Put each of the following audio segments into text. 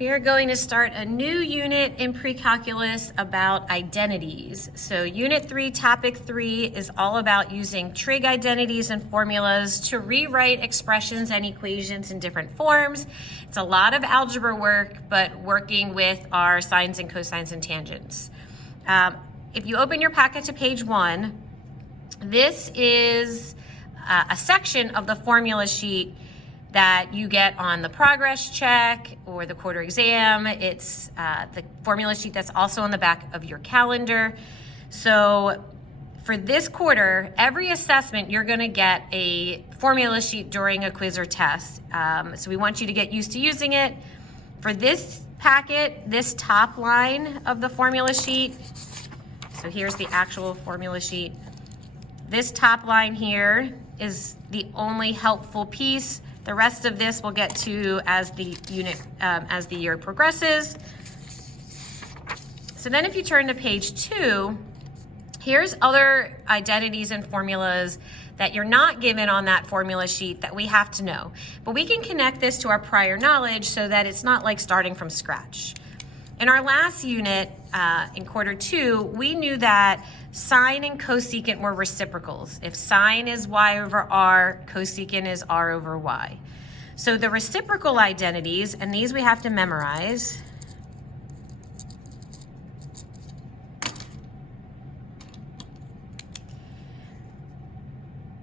We are going to start a new unit in pre-calculus about identities. So Unit 3, Topic 3 is all about using trig identities and formulas to rewrite expressions and equations in different forms. It's a lot of algebra work, but working with our sines and cosines and tangents. If you open your packet to page 1, this is a section of the formula sheet that you get on the progress check or the quarter exam. It's the formula sheet that's also on the back of your calendar. So for this quarter, every assessment, you're gonna get a formula sheet during a quiz or test. So we want you to get used to using it. For this packet, this top line of the formula sheet, so here's the actual formula sheet. This top line here is the only helpful piece. The rest of this we'll get to as the unit, as the year progresses. So then if you turn to page 2, here's other identities and formulas that you're not given on that formula sheet that we have to know. But we can connect this to our prior knowledge so that it's not like starting from scratch. In our last unit, in quarter 2, we knew that sine and cosecant were reciprocals. If sine is y over r, cosecant is r over y. So the reciprocal identities, and these we have to memorize.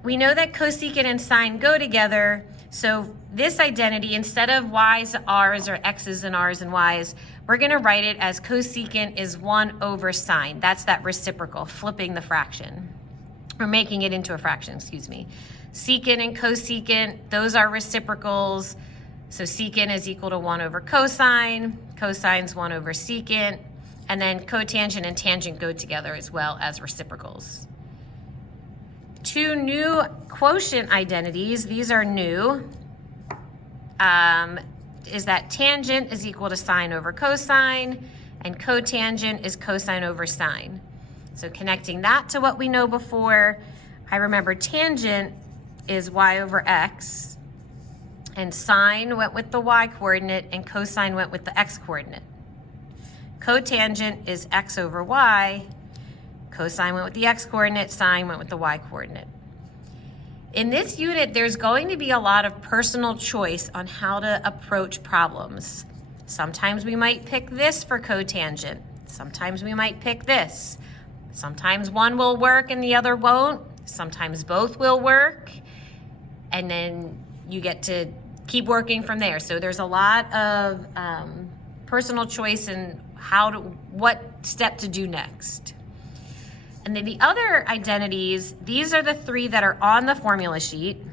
We know that cosecant and sine go together. So this identity, instead of y's, r's, or x's and r's and y's, we're gonna write it as cosecant is 1 over sine. That's that reciprocal, flipping the fraction, or making it into a fraction, excuse me. Secant and cosecant, those are reciprocals. So secant is equal to 1 over cosine, cosine's 1 over secant, and then cotangent and tangent go together as well as reciprocals. 2 new quotient identities, these are new, is that tangent is equal to sine over cosine, and cotangent is cosine over sine. So connecting that to what we know before, I remember tangent is y over x, and sine went with the y coordinate, and cosine went with the x coordinate. Cotangent is x over y, cosine went with the x coordinate, sine went with the y coordinate. In this unit, there's going to be a lot of personal choice on how to approach problems. Sometimes we might pick this for cotangent. Sometimes we might pick this. Sometimes one will work and the other won't. Sometimes both will work. And then you get to keep working from there. So there's a lot of personal choice in what step to do next. And then the other identities, these are the 3 that are on the formula sheet.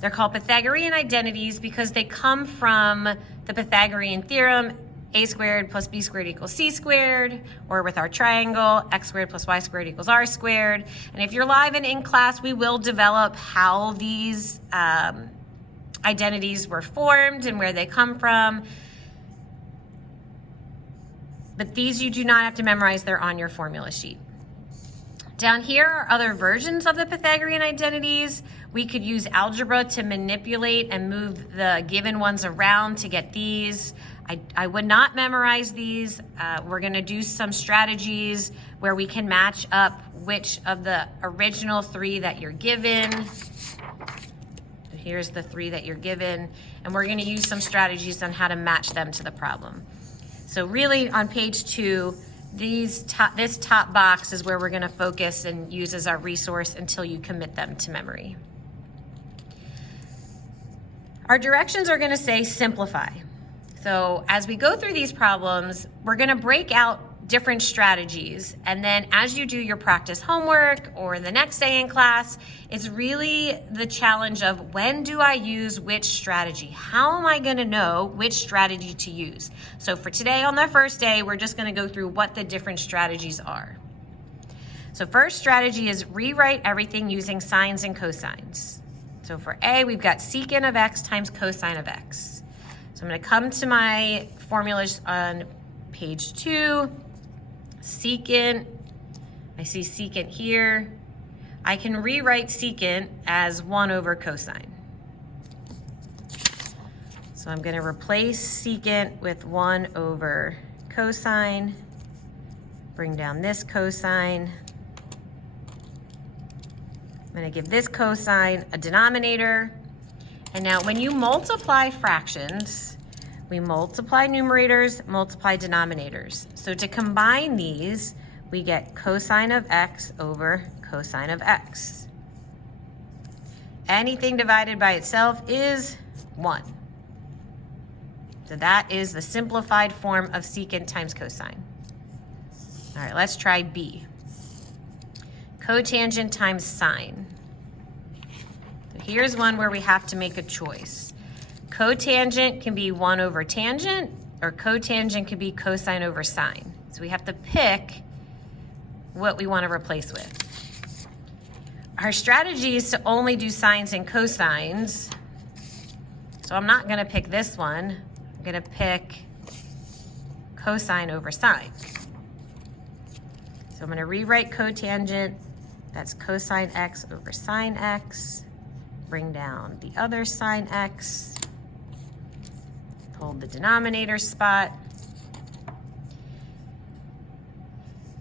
They're called Pythagorean identities because they come from the Pythagorean theorem, a squared plus b squared equals c squared, or with our triangle, x squared plus y squared equals r squared. And if you're live and in class, we will develop how these identities were formed and where they come from. But these you do not have to memorize, they're on your formula sheet. Down here are other versions of the Pythagorean identities. We could use algebra to manipulate and move the given ones around to get these. I would not memorize these. We're gonna do some strategies where we can match up which of the original 3 that you're given. Here's the 3 that you're given, and we're gonna use some strategies on how to match them to the problem. So really on page 2, this top box is where we're gonna focus and use as our resource until you commit them to memory. Our directions are gonna say simplify. So as we go through these problems, we're gonna break out different strategies. And then as you do your practice homework or the next day in class, it's really the challenge of when do I use which strategy? How am I gonna know which strategy to use? So for today on the first day, we're just gonna go through what the different strategies are. So first strategy is rewrite everything using sines and cosines. So for A, we've got secant of x times cosine of x. So I'm gonna come to my formulas on page 2. Secant, I see secant here. I can rewrite secant as 1 over cosine. So I'm going to replace secant with 1 over cosine, bring down this cosine. I'm going to give this cosine a denominator. And now when you multiply fractions, we multiply numerators, multiply denominators. So to combine these, we get cosine of x over cosine of x. Anything divided by itself is 1. So that is the simplified form of secant times cosine. All right, let's try B. Cotangent times sine. So here's one where we have to make a choice. Cotangent can be 1 over tangent, or cotangent could be cosine over sine. So we have to pick what we want to replace with. Our strategy is to only do sines and cosines. So I'm not going to pick this one. I'm going to pick cosine over sine. So I'm going to rewrite cotangent. That's cosine x over sine x. Bring down the other sine x. Hold the denominator spot.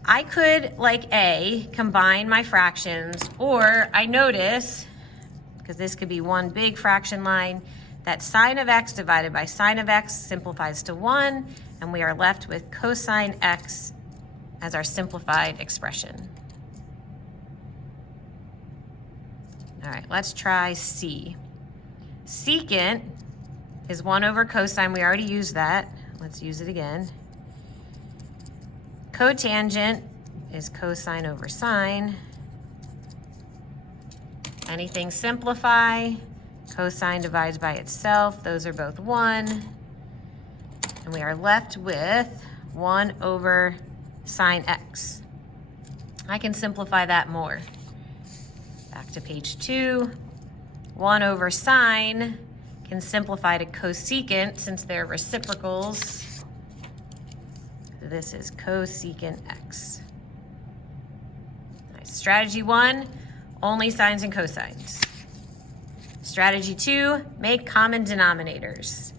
I could, like A, combine my fractions, or I notice, because this could be one big fraction line, that sine of x divided by sine of x simplifies to 1, and we are left with cosine x as our simplified expression. All right, let's try C. Secant is 1 over cosine. We already used that. Let's use it again. Cotangent is cosine over sine. Anything simplify. Cosine divides by itself. Those are both 1. And we are left with 1 over sine x. I can simplify that more. Back to page 2. 1 over sine can simplify to cosecant since they're reciprocals. So this is cosecant x. Nice. Strategy 1, only sines and cosines. Strategy 2, make common denominators.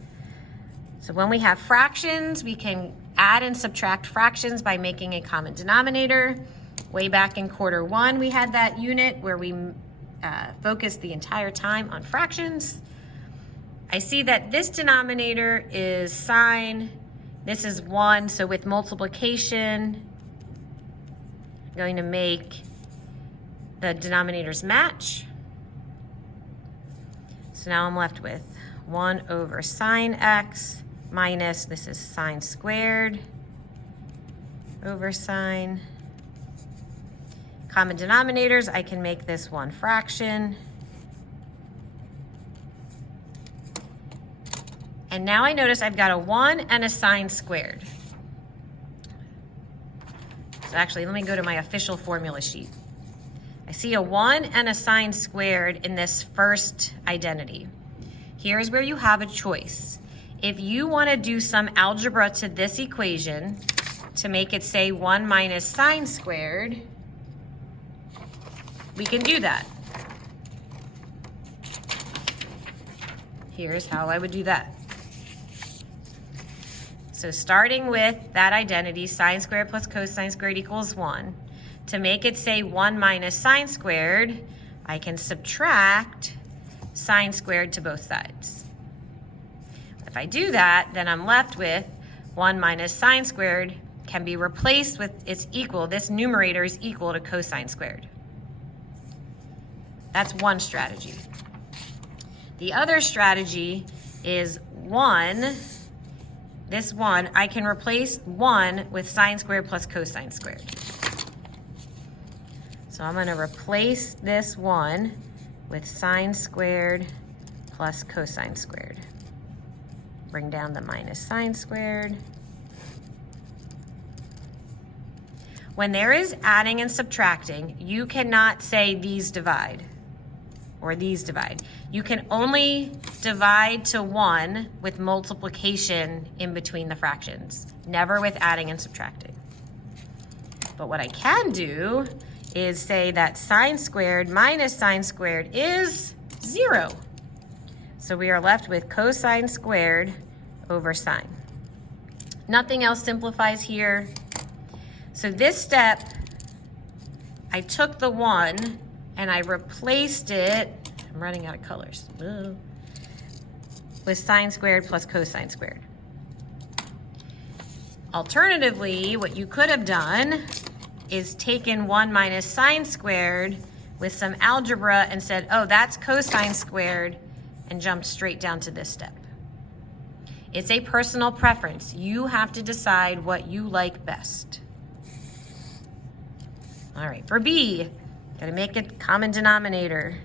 So when we have fractions, we can add and subtract fractions by making a common denominator. Way back in quarter 1, we had that unit where we focused the entire time on fractions. I see that this denominator is sine, this is 1, so with multiplication, I'm going to make the denominators match. So now I'm left with 1 over sine x minus, this is sine squared over sine. Common denominators, I can make this one fraction. And now I notice I've got a 1 and a sine squared. So actually, let me go to my official formula sheet. I see a 1 and a sine squared in this first identity. Here's where you have a choice. If you want to do some algebra to this equation to make it say 1 minus sine squared, we can do that. Here's how I would do that. So starting with that identity, sine squared plus cosine squared equals 1. To make it say 1 minus sine squared, I can subtract sine squared to both sides. If I do that, then I'm left with 1 minus sine squared can be replaced with its equal. This numerator is equal to cosine squared. That's one strategy. The other strategy is 1. This 1, I can replace 1 with sine squared plus cosine squared. So I'm going to replace this 1 with sine squared plus cosine squared. Bring down the minus sine squared. When there is adding and subtracting, you cannot say these divide or these divide. You can only divide to 1 with multiplication in between the fractions, never with adding and subtracting. But what I can do is say that sine squared minus sine squared is 0. So we are left with cosine squared over sine. Nothing else simplifies here. So this step, I took the 1 and I replaced it, I'm running out of colors, with sine squared plus cosine squared. Alternatively, what you could have done is taken 1 minus sine squared with some algebra and said, oh, that's cosine squared, and jumped straight down to this step. It's a personal preference. You have to decide what you like best. All right, for B, gotta make a common denominator.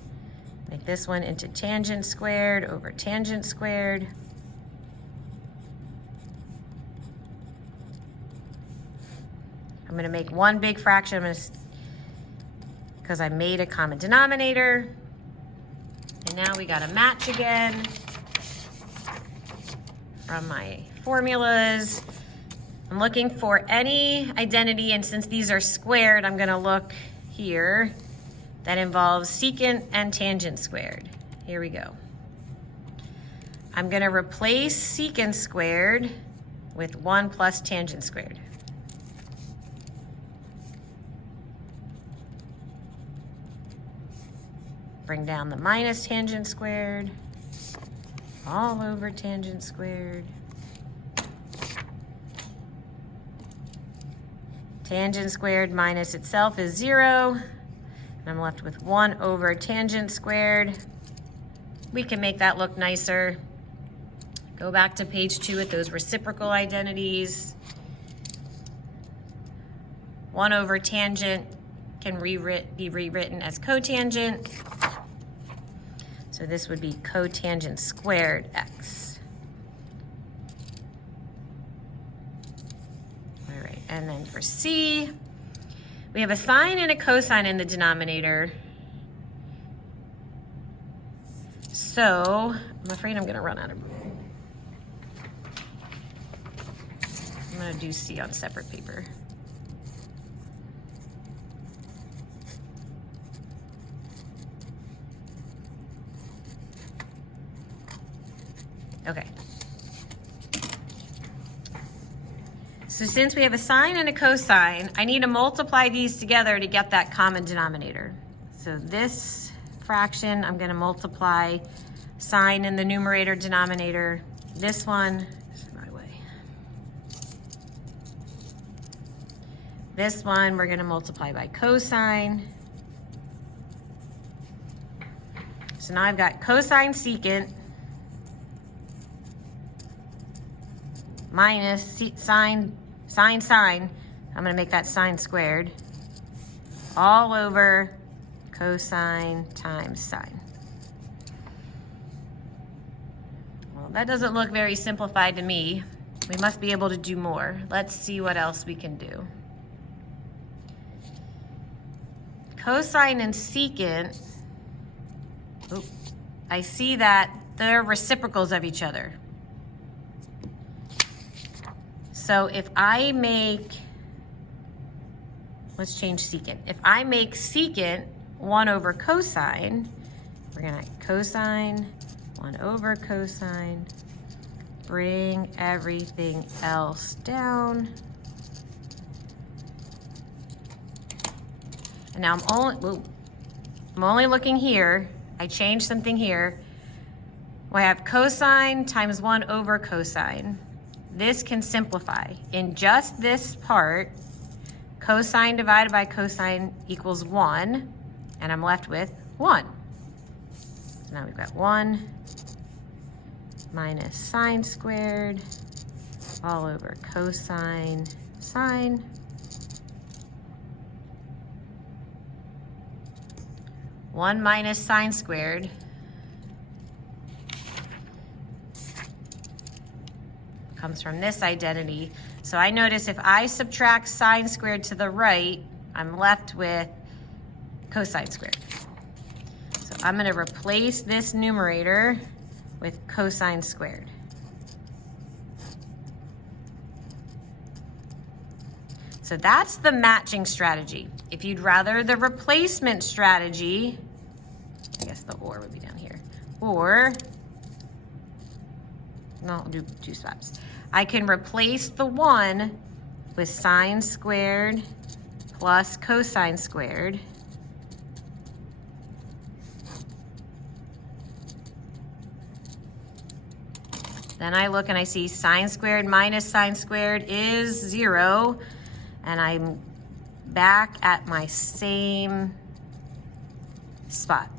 Make this one into tangent squared over tangent squared. I'm gonna make one big fraction because I made a common denominator. And now we gotta match again from my formulas. I'm looking for any identity, and since these are squared, I'm gonna look here that involves secant and tangent squared. Here we go. I'm gonna replace secant squared with 1 plus tangent squared. Bring down the minus tangent squared, all over tangent squared. Tangent squared minus itself is 0. And I'm left with 1 over tangent squared. We can make that look nicer. Go back to page 2 with those reciprocal identities. 1 over tangent can be rewritten as cotangent. So this would be cotangent squared x. All right, and then for C, we have a sine and a cosine in the denominator. So I'm afraid I'm gonna run out of room. I'm gonna do C on separate paper. Okay. So since we have a sine and a cosine, I need to multiply these together to get that common denominator. So this fraction, I'm gonna multiply sine in the numerator denominator. This one, my way. This one, we're gonna multiply by cosine. So now I've got cosine secant minus sine. I'm gonna make that sine squared all over cosine times sine. Well, that doesn't look very simplified to me. We must be able to do more. Let's see what else we can do. Cosine and secant, I see that they're reciprocals of each other. So if I make, let's change secant. If I make secant 1 over cosine, we're gonna cosine 1 over cosine, bring everything else down. And now I'm only looking here. I changed something here. Well, I have cosine times 1 over cosine. This can simplify. In just this part, cosine divided by cosine equals 1, and I'm left with 1. So now we've got 1 minus sine squared all over cosine sine. One minus sine squared comes from this identity. So I notice if I subtract sine squared to the right, I'm left with cosine squared. So I'm gonna replace this numerator with cosine squared. So that's the matching strategy. If you'd rather the replacement strategy, I guess the or would be down here, or no, I'll do 2 steps. I can replace the 1 with sine squared plus cosine squared. Then I look and I see sine squared minus sine squared is 0, and I'm back at my same spot.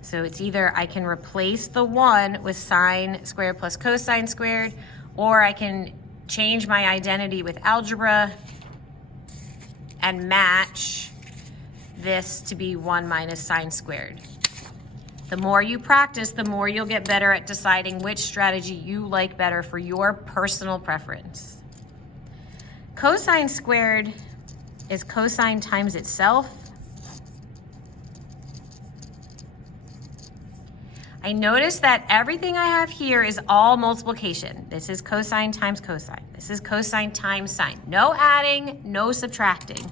So it's either I can replace the 1 with sine squared plus cosine squared, or I can change my identity with algebra and match this to be 1 minus sine squared. The more you practice, the more you'll get better at deciding which strategy you like better for your personal preference. Cosine squared is cosine times itself. I notice that everything I have here is all multiplication. This is cosine times cosine. This is cosine times sine. No adding, no subtracting.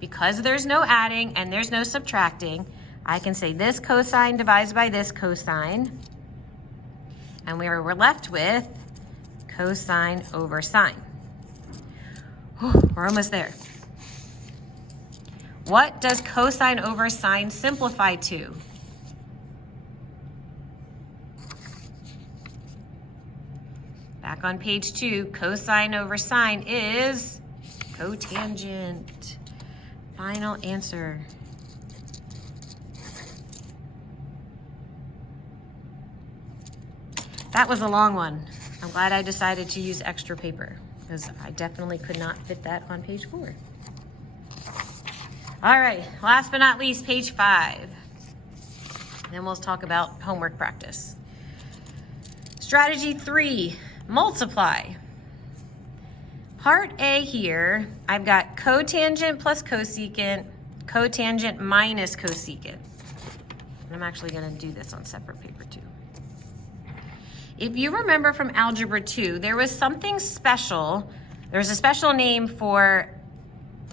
Because there's no adding and there's no subtracting, I can say this cosine divides by this cosine, and we're left with cosine over sine. We're almost there. What does cosine over sine simplify to? Back on page 2, cosine over sine is cotangent. Final answer. That was a long one. I'm glad I decided to use extra paper because I definitely could not fit that on page 4. All right, last but not least, page 5. Then we'll talk about homework practice. Strategy 3, multiply. Part A here, I've got cotangent plus cosecant, cotangent minus cosecant. And I'm actually gonna do this on separate paper too. If you remember from Algebra 2, there was something special. There's a special name for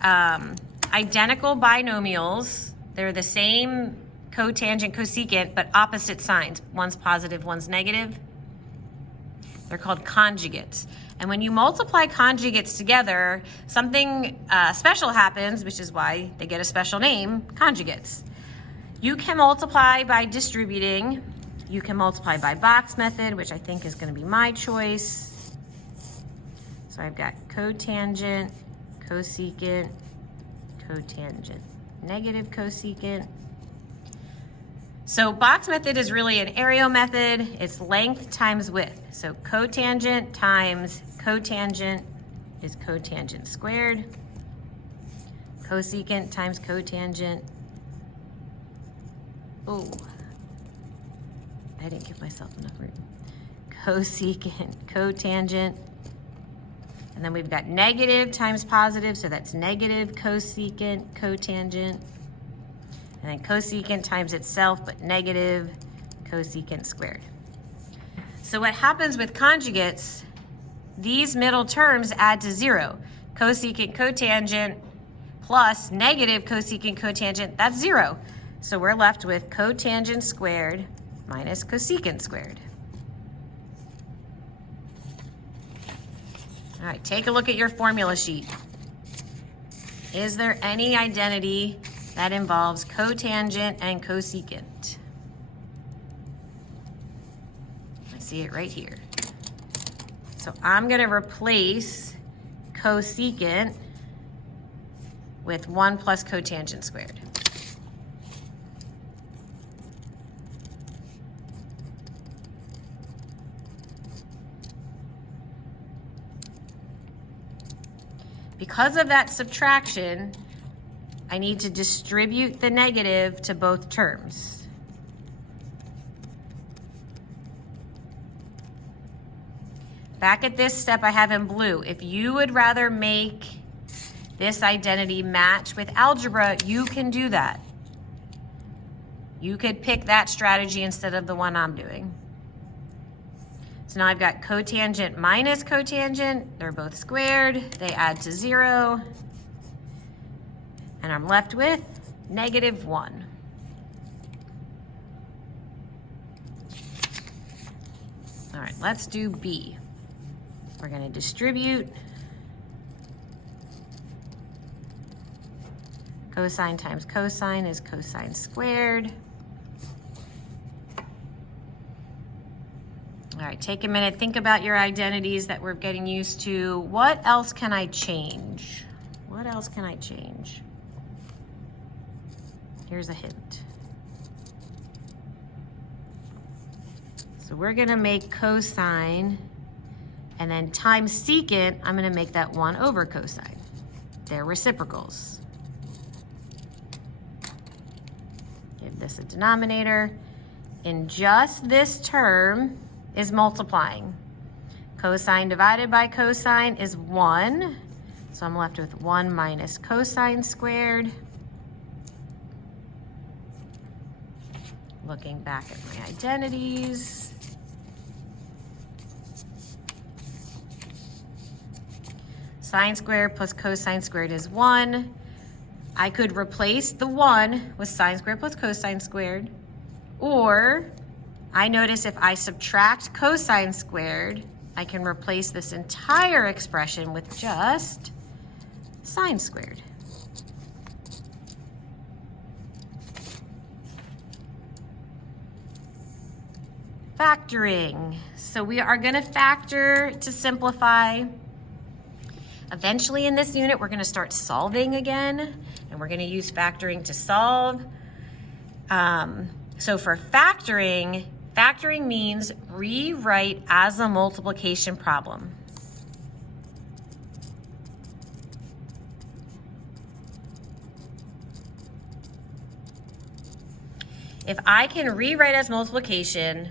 identical binomials. They're the same cotangent, cosecant, but opposite signs. One's positive, one's negative. They're called conjugates. And when you multiply conjugates together, something special happens, which is why they get a special name, conjugates. You can multiply by distributing. You can multiply by box method, which I think is going to be my choice. So I've got cotangent, cosecant, cotangent, negative cosecant. So box method is really an aerial method. It's length times width. So cotangent times cotangent is cotangent squared. Cosecant times cotangent. Oh. I didn't give myself enough room. Cosecant, cotangent. And then we've got negative times positive, so that's negative cosecant, cotangent. And then cosecant times itself, but negative cosecant squared. So what happens with conjugates, these middle terms add to 0. Cosecant, cotangent plus negative cosecant, cotangent, that's 0. So we're left with cotangent squared minus cosecant squared. All right, take a look at your formula sheet. Is there any identity that involves cotangent and cosecant? I see it right here. So I'm going to replace cosecant with 1 plus cotangent squared. Because of that subtraction, I need to distribute the negative to both terms. Back at this step I have in blue. If you would rather make this identity match with algebra, you can do that. You could pick that strategy instead of the one I'm doing. So now I've got cotangent minus cotangent. They're both squared. They add to 0. And I'm left with -1. All right, let's do B. We're going to distribute cosine times cosine is cosine squared. All right, take a minute, think about your identities that we're getting used to. What else can I change? What else can I change? Here's a hint. So we're gonna make cosine, and then times secant, I'm gonna make that 1 over cosine. They're reciprocals. Give this a denominator. In just this term is multiplying. Cosine divided by cosine is 1. So I'm left with 1 minus cosine squared. Looking back at my identities. Sine squared plus cosine squared is 1. I could replace the 1 with sine squared plus cosine squared, or I notice if I subtract cosine squared, I can replace this entire expression with just sine squared. Factoring. So we are going to factor to simplify. Eventually in this unit, we're going to start solving again, and we're going to use factoring to solve. So for factoring, factoring means rewrite as a multiplication problem. If I can rewrite as multiplication,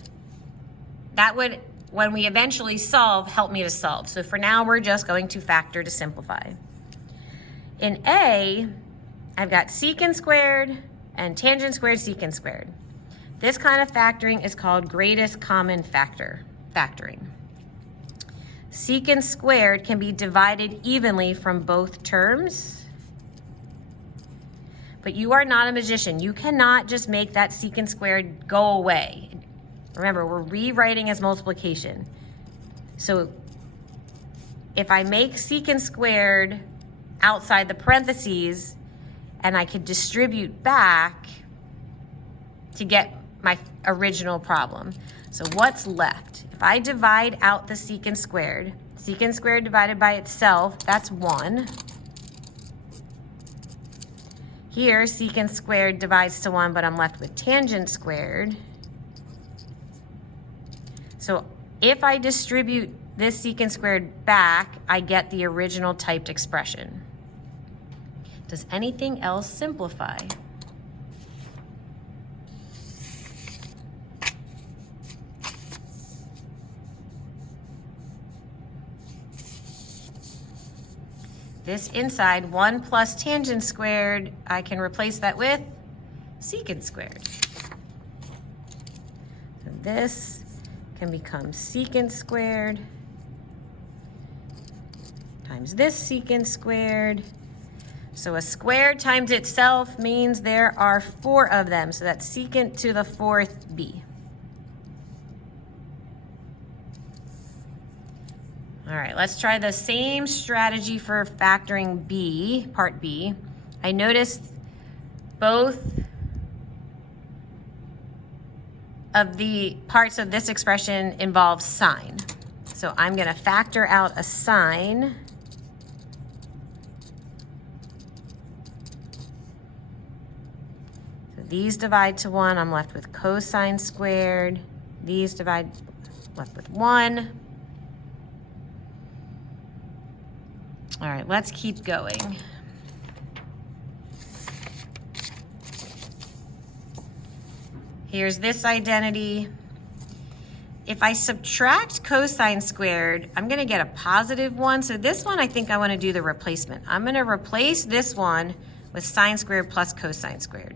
that would, when we eventually solve, help me to solve. So for now, we're just going to factor to simplify. In A, I've got secant squared and tangent squared, secant squared. This kind of factoring is called greatest common factor factoring. Secant squared can be divided evenly from both terms. But you are not a magician. You cannot just make that secant squared go away. Remember, we're rewriting as multiplication. So if I make secant squared outside the parentheses, and I could distribute back to get my original problem. So what's left? If I divide out the secant squared divided by itself, that's 1. Here, secant squared divides to 1, but I'm left with tangent squared. So if I distribute this secant squared back, I get the original typed expression. Does anything else simplify? This inside, 1 plus tangent squared, I can replace that with secant squared. So this can become secant squared times this secant squared. So a square times itself means there are 4 of them. So that's secant to the 4th b. All right, let's try the same strategy for factoring B, part B. I noticed both of the parts of this expression involve sine. So I'm gonna factor out a sine. So these divide to 1, I'm left with cosine squared. These divide, left with 1. All right, let's keep going. Here's this identity. If I subtract cosine squared, I'm gonna get a positive 1. So this one, I think I wanna do the replacement. I'm gonna replace this one with sine squared plus cosine squared.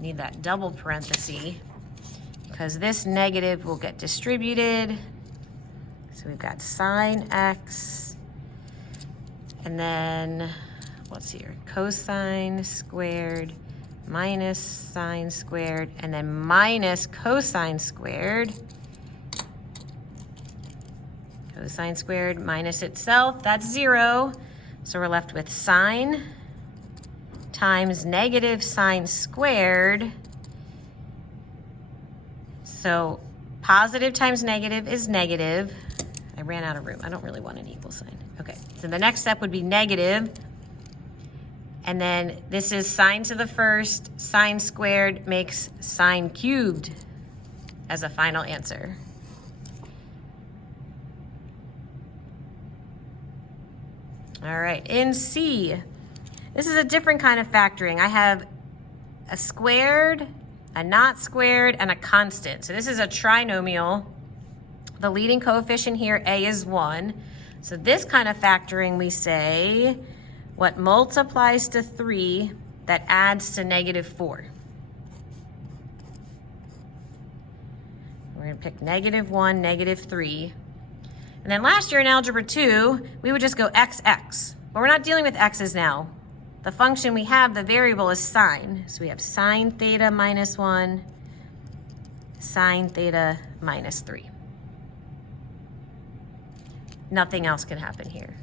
Need that double parenthesis because this negative will get distributed. So we've got sine x, and then what's here? Cosine squared minus sine squared, and then minus cosine squared. Cosine squared minus itself, that's 0. So we're left with sine times negative sine squared. So positive times negative is negative. I ran out of room. I don't really want an equal sign. Okay, so the next step would be negative. And then this is sine to the first. Sine squared makes sine cubed as a final answer. All right, in C, this is a different kind of factoring. I have a squared, a not squared, and a constant. So this is a trinomial. The leading coefficient here, a, is 1. So this kind of factoring, we say, what multiplies to 3 that adds to negative 4. We're going to pick negative 1, negative 3. And then last year in Algebra 2, we would just go xx. But we're not dealing with x's now. The function we have, the variable, is sine. So we have sine theta minus 1, sine theta minus 3. Nothing else can happen here.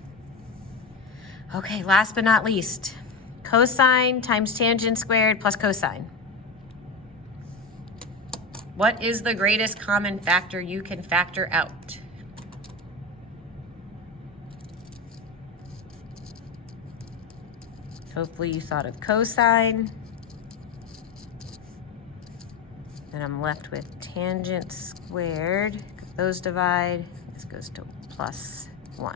Okay, last but not least, cosine times tangent squared plus cosine. What is the greatest common factor you can factor out? Hopefully you thought of cosine. And I'm left with tangent squared. Those divide. This goes to plus 1.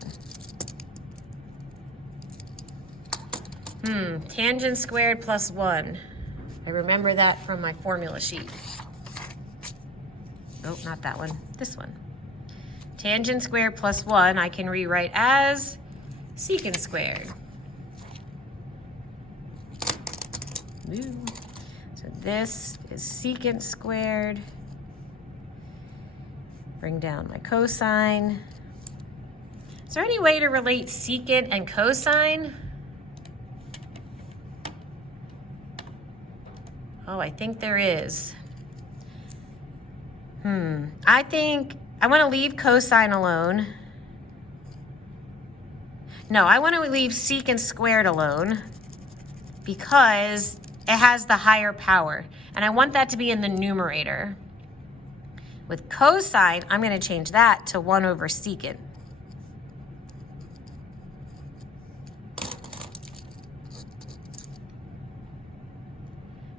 Tangent squared plus 1. I remember that from my formula sheet. Oh, not that one. This one. Tangent squared plus 1 I can rewrite as secant squared. Ooh. So this is secant squared. Bring down my cosine. Is there any way to relate secant and cosine? Oh, I think there is. I think I want to leave cosine alone. No, I want to leave secant squared alone because it has the higher power, and I want that to be in the numerator. With cosine, I'm going to change that to 1 over secant.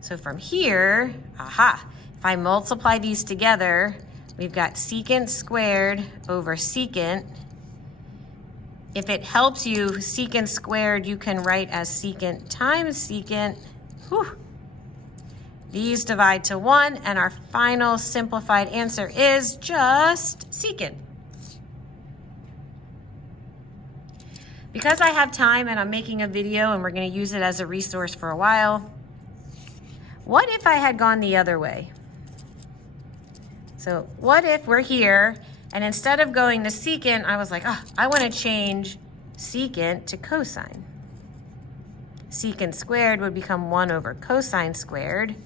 So from here, if I multiply these together, we've got secant squared over secant. If it helps you, secant squared you can write as secant times secant. Whew. These divide to 1, and our final simplified answer is just secant. Because I have time and I'm making a video and we're going to use it as a resource for a while, what if I had gone the other way? So what if we're here and instead of going to secant, I was like, I want to change secant to cosine. Secant squared would become 1 over cosine squared.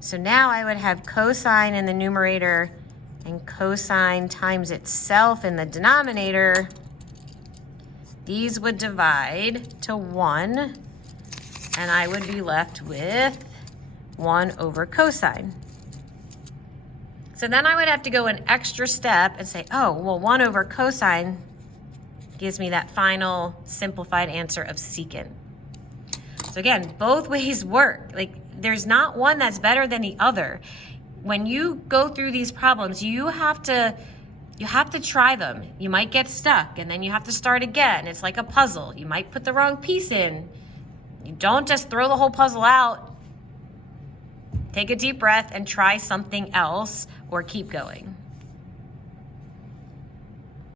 So now I would have cosine in the numerator and cosine times itself in the denominator. These would divide to 1, and I would be left with 1 over cosine. So then I would have to go an extra step and say, oh, well, 1 over cosine gives me that final simplified answer of secant. So again, both ways work. Like, there's not one that's better than the other. When you go through these problems, you have to try them. You might get stuck, and then you have to start again. It's like a puzzle. You might put the wrong piece in. You don't just throw the whole puzzle out. Take a deep breath and try something else, or keep going.